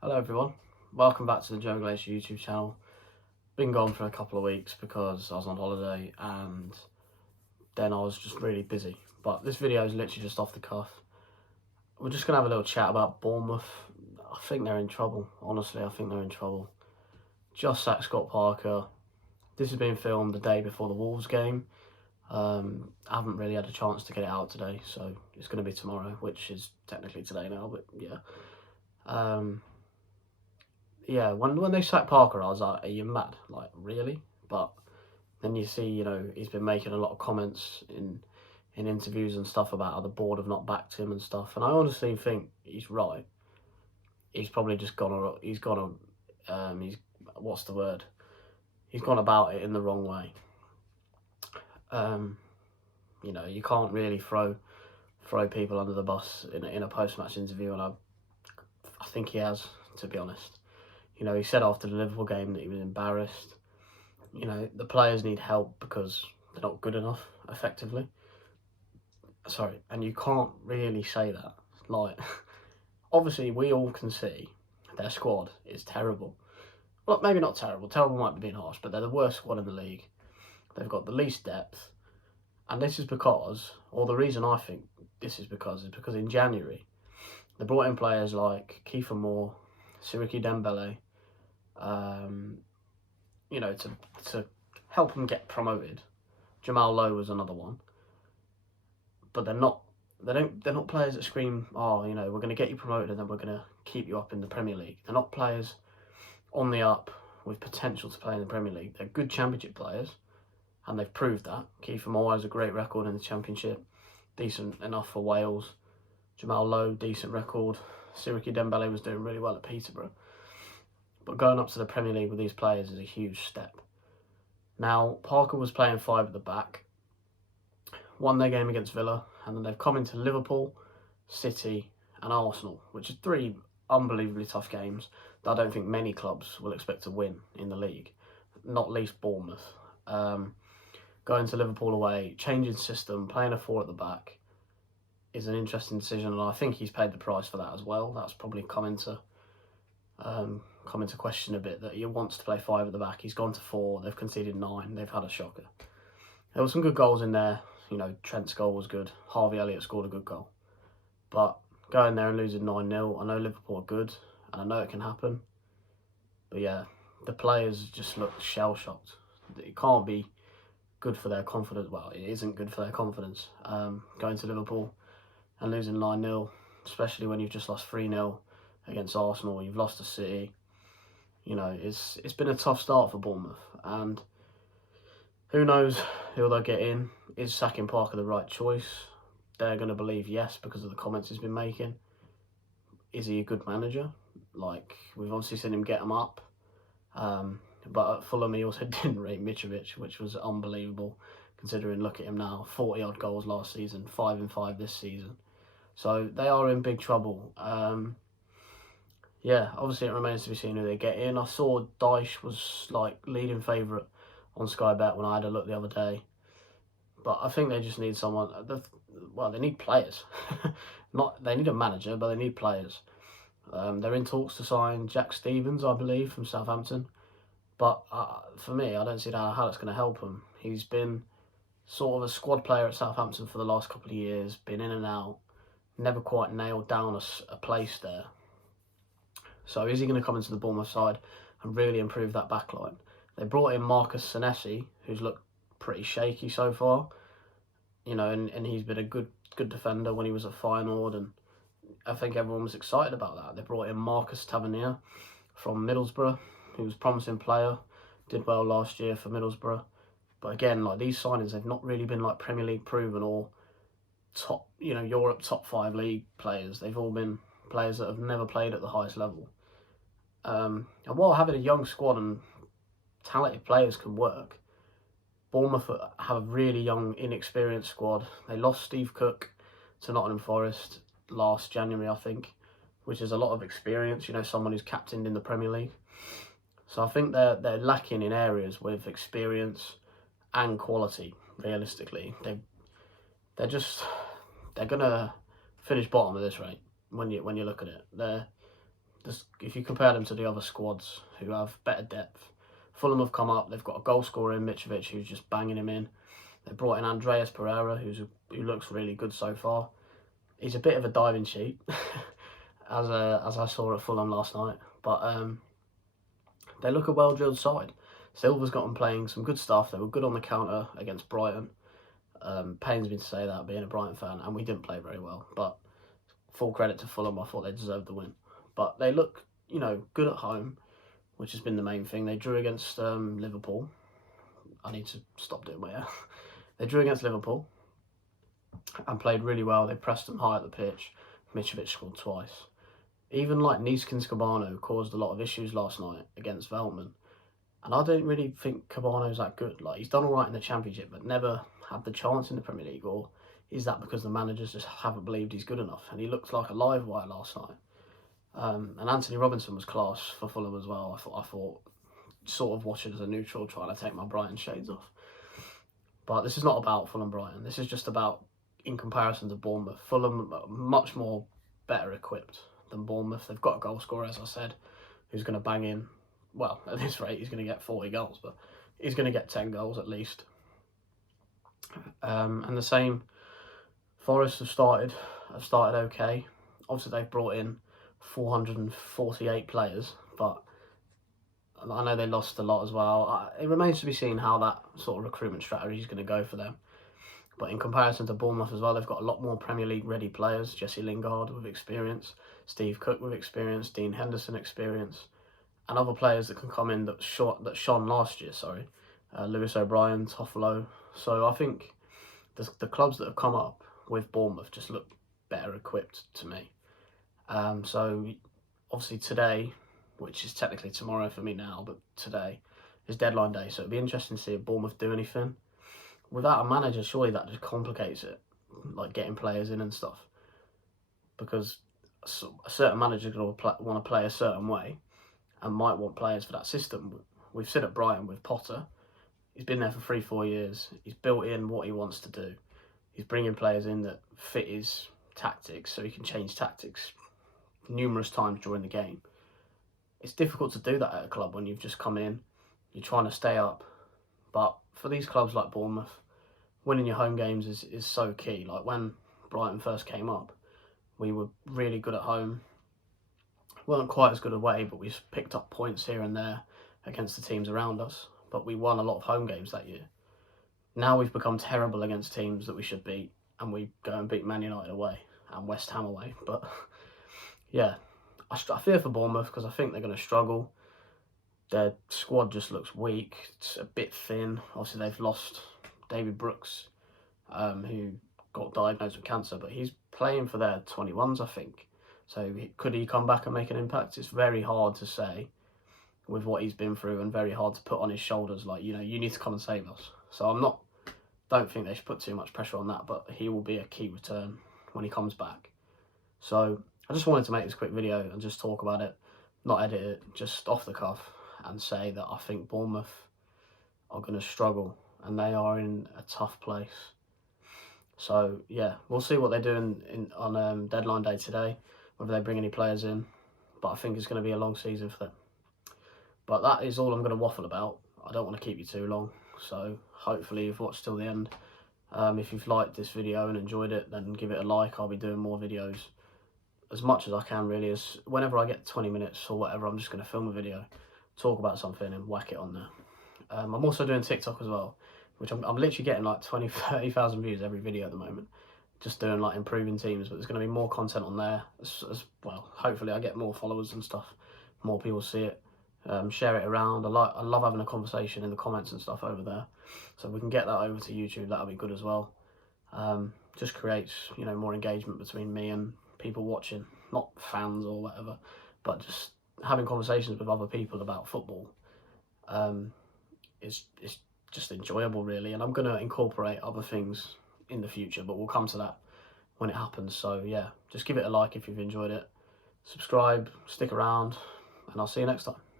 Hello everyone, welcome back to the Joe Glacier YouTube channel. Been gone for a couple of weeks because I was on holiday and then I was just really busy. But this video is literally just off the cuff. We're just going to have a little chat about Bournemouth. I think they're in trouble, honestly I think they're in trouble. Just sacked Scott Parker. This has been filmed the day before the Wolves game. I haven't really had a chance to get it out today, so it's going to be tomorrow, which is technically today now, but yeah. Yeah, when they sacked Parker, I was like, are you mad? Like, really? But then you see, he's been making a lot of comments in interviews and stuff about how the board have not backed him and stuff. And I honestly think he's right. He's probably just what's the word? He's gone about it in the wrong way. You can't really throw people under the bus in a post-match interview, and I think he has, to be honest. He said after the Liverpool game that he was embarrassed. The players need help because they're not good enough, effectively. Sorry, and you can't really say that. Like, obviously, we all can see their squad is terrible. Well, maybe not terrible. Terrible might be being harsh, but they're the worst squad in the league. They've got the least depth. And this is because, or the reason I think this is because in January, they brought in players like Kiefer Moore, Siriki Dembele, to help them get promoted. Jamal Lowe was another one, but they're not players that scream, oh, we're going to get you promoted and then we're going to keep you up in the Premier League. They're not players on the up with potential to play in the Premier League. They're good Championship players, and they've proved that. Kiefer Moore has a great record in the Championship, decent enough for Wales. Jamal Lowe, decent record. Siriki Dembele was doing really well at Peterborough. But going up to the Premier League with these players is a huge step. Now, Parker was playing 5 at the back, won their game against Villa, and then they've come into Liverpool, City and Arsenal, which are 3 unbelievably tough games that I don't think many clubs will expect to win in the league, not least Bournemouth. Going to Liverpool away, changing system, playing a 4 at the back is an interesting decision, and I think he's paid the price for that as well. That's probably come into question a bit, that he wants to play 5 at the back. He's gone to 4, they've conceded 9, they've had a shocker. There were some good goals in there. Trent's goal was good. Harvey Elliott scored a good goal. But going there and losing 9-0, I know Liverpool are good, and I know it can happen. But yeah, the players just look shell-shocked. It can't be good for their confidence. Well, it isn't good for their confidence. Going to Liverpool and losing 9-0, especially when you've just lost 3-0 against Arsenal, you've lost to City. It's been a tough start for Bournemouth, and who knows who they'll get in. Is sacking Parker the right choice? They're going to believe yes because of the comments he's been making. Is he a good manager? Like, we've obviously seen him get them up, but at Fulham he also didn't rate Mitrovic, which was unbelievable considering, look at him now, 40 odd goals last season, 5 and 5 this season. So they are in big trouble. Yeah, obviously it remains to be seen who they get in. I saw Dyche was like leading favourite on Sky Bet when I had a look the other day. But I think they just need someone. They need players. They need a manager, but they need players. They're in talks to sign Jack Stevens, I believe, from Southampton. But for me, I don't see how that's going to help him. He's been sort of a squad player at Southampton for the last couple of years, been in and out, never quite nailed down a place there. So is he going to come into the Bournemouth side and really improve that backline? They brought in Marcus Senesi, who's looked pretty shaky so far, and he's been a good defender when he was at Feyenoord, and I think everyone was excited about that. They brought in Marcus Tavernier from Middlesbrough, who was a promising player, did well last year for Middlesbrough. But again, like, these signings, they've not really been like Premier League proven or top, Europe top 5 league players. They've all been players that have never played at the highest level. And while having a young squad and talented players can work, Bournemouth have a really young, inexperienced squad. They lost Steve Cook to Nottingham Forest last January, I think, which is a lot of experience, someone who's captained in the Premier League. So I think they're lacking in areas with experience and quality, realistically. They're going to finish bottom at this rate when you look at it. The if you compare them to the other squads who have better depth, Fulham have come up. They've got a goal scorer in Mitrovic who's just banging him in. They brought in Andreas Pereira, who looks really good so far. He's a bit of a diving sheet, as I saw at Fulham last night. But they look a well-drilled side. Silva's got them playing some good stuff. They were good on the counter against Brighton. Pains me to say that, being a Brighton fan, and we didn't play very well. But full credit to Fulham. I thought they deserved the win. But they look, good at home, which has been the main thing. They drew against Liverpool. I need to stop doing my hair. They drew against Liverpool and played really well. They pressed them high at the pitch. Mitrovic scored twice. Even like Neeskens Cabano caused a lot of issues last night against Veltman. And I don't really think Cabano's that good. Like, he's done all right in the Championship, but never had the chance in the Premier League. Or is that because the managers just haven't believed he's good enough? And he looked like a live wire last night. And Anthony Robinson was class for Fulham as well. I thought, sort of watching as a neutral, trying to take my Brighton shades off. But this is not about Fulham Brighton. This is just about, in comparison to Bournemouth, Fulham are much more better equipped than Bournemouth. They've got a goal scorer, as I said, who's going to bang in. Well, at this rate, he's going to get 40 goals, but he's going to get 10 goals at least. And the same, Forest have started okay. Obviously, they've brought in 448 players, but I know they lost a lot as well. It remains to be seen how that sort of recruitment strategy is going to go for them. But in comparison to Bournemouth as well, they've got a lot more Premier League ready players. Jesse Lingard with experience, Steve Cook with experience, Dean Henderson experience, and other players that can come in that shone last year. Lewis O'Brien, Toffolo. So I think the clubs that have come up with Bournemouth just look better equipped to me. So obviously today, which is technically tomorrow for me now, but today is deadline day. So it'd be interesting to see if Bournemouth do anything. Without a manager, surely that just complicates it, like getting players in and stuff. Because a certain manager is going to want to play a certain way and might want players for that system. We've seen at Brighton with Potter. He's been there for 3-4 years. He's built in what he wants to do. He's bringing players in that fit his tactics, so he can change tactics numerous times during the game. It's difficult to do that at a club when you've just come in, you're trying to stay up. But for these clubs like Bournemouth, winning your home games is so key. Like when Brighton first came up, we were really good at home. Weren't quite as good away, but we picked up points here and there against the teams around us. But we won a lot of home games that year. Now we've become terrible against teams that we should beat, and we go and beat Man United away and West Ham away. But yeah, I fear for Bournemouth because I think they're going to struggle. Their squad just looks weak. It's a bit thin. Obviously, they've lost David Brooks, who got diagnosed with cancer, but he's playing for their 21s, I think. So could he come back and make an impact? It's very hard to say with what he's been through, and very hard to put on his shoulders, like, you need to come and save us. So don't think they should put too much pressure on that, but he will be a key return when he comes back. So I just wanted to make this quick video and just talk about it, not edit it, just off the cuff, and say that I think Bournemouth are going to struggle, and they are in a tough place. So yeah, we'll see what they do on deadline day today, whether they bring any players in, but I think it's going to be a long season for them. But that is all I'm going to waffle about. I don't want to keep you too long, so hopefully you've watched till the end. If you've liked this video and enjoyed it, then give it a like. I'll be doing more videos as much as I can, really. As whenever I get 20 minutes or whatever, I'm just going to film a video, talk about something and whack it on there. I'm also doing TikTok as well, which I'm literally getting like 20-30,000 views every video at the moment, just doing like improving teams. But there's going to be more content on there as well. Hopefully I get more followers and stuff, more people see it. Share it around. I love having a conversation in the comments and stuff over there, so if we can get that over to YouTube, that'll be good as well. Just creates more engagement between me and people watching, not fans or whatever, but just having conversations with other people about football. It's just enjoyable, really, and I'm going to incorporate other things in the future, but we'll come to that when it happens. So yeah, just give it a like if you've enjoyed it, subscribe, stick around, and I'll see you next time.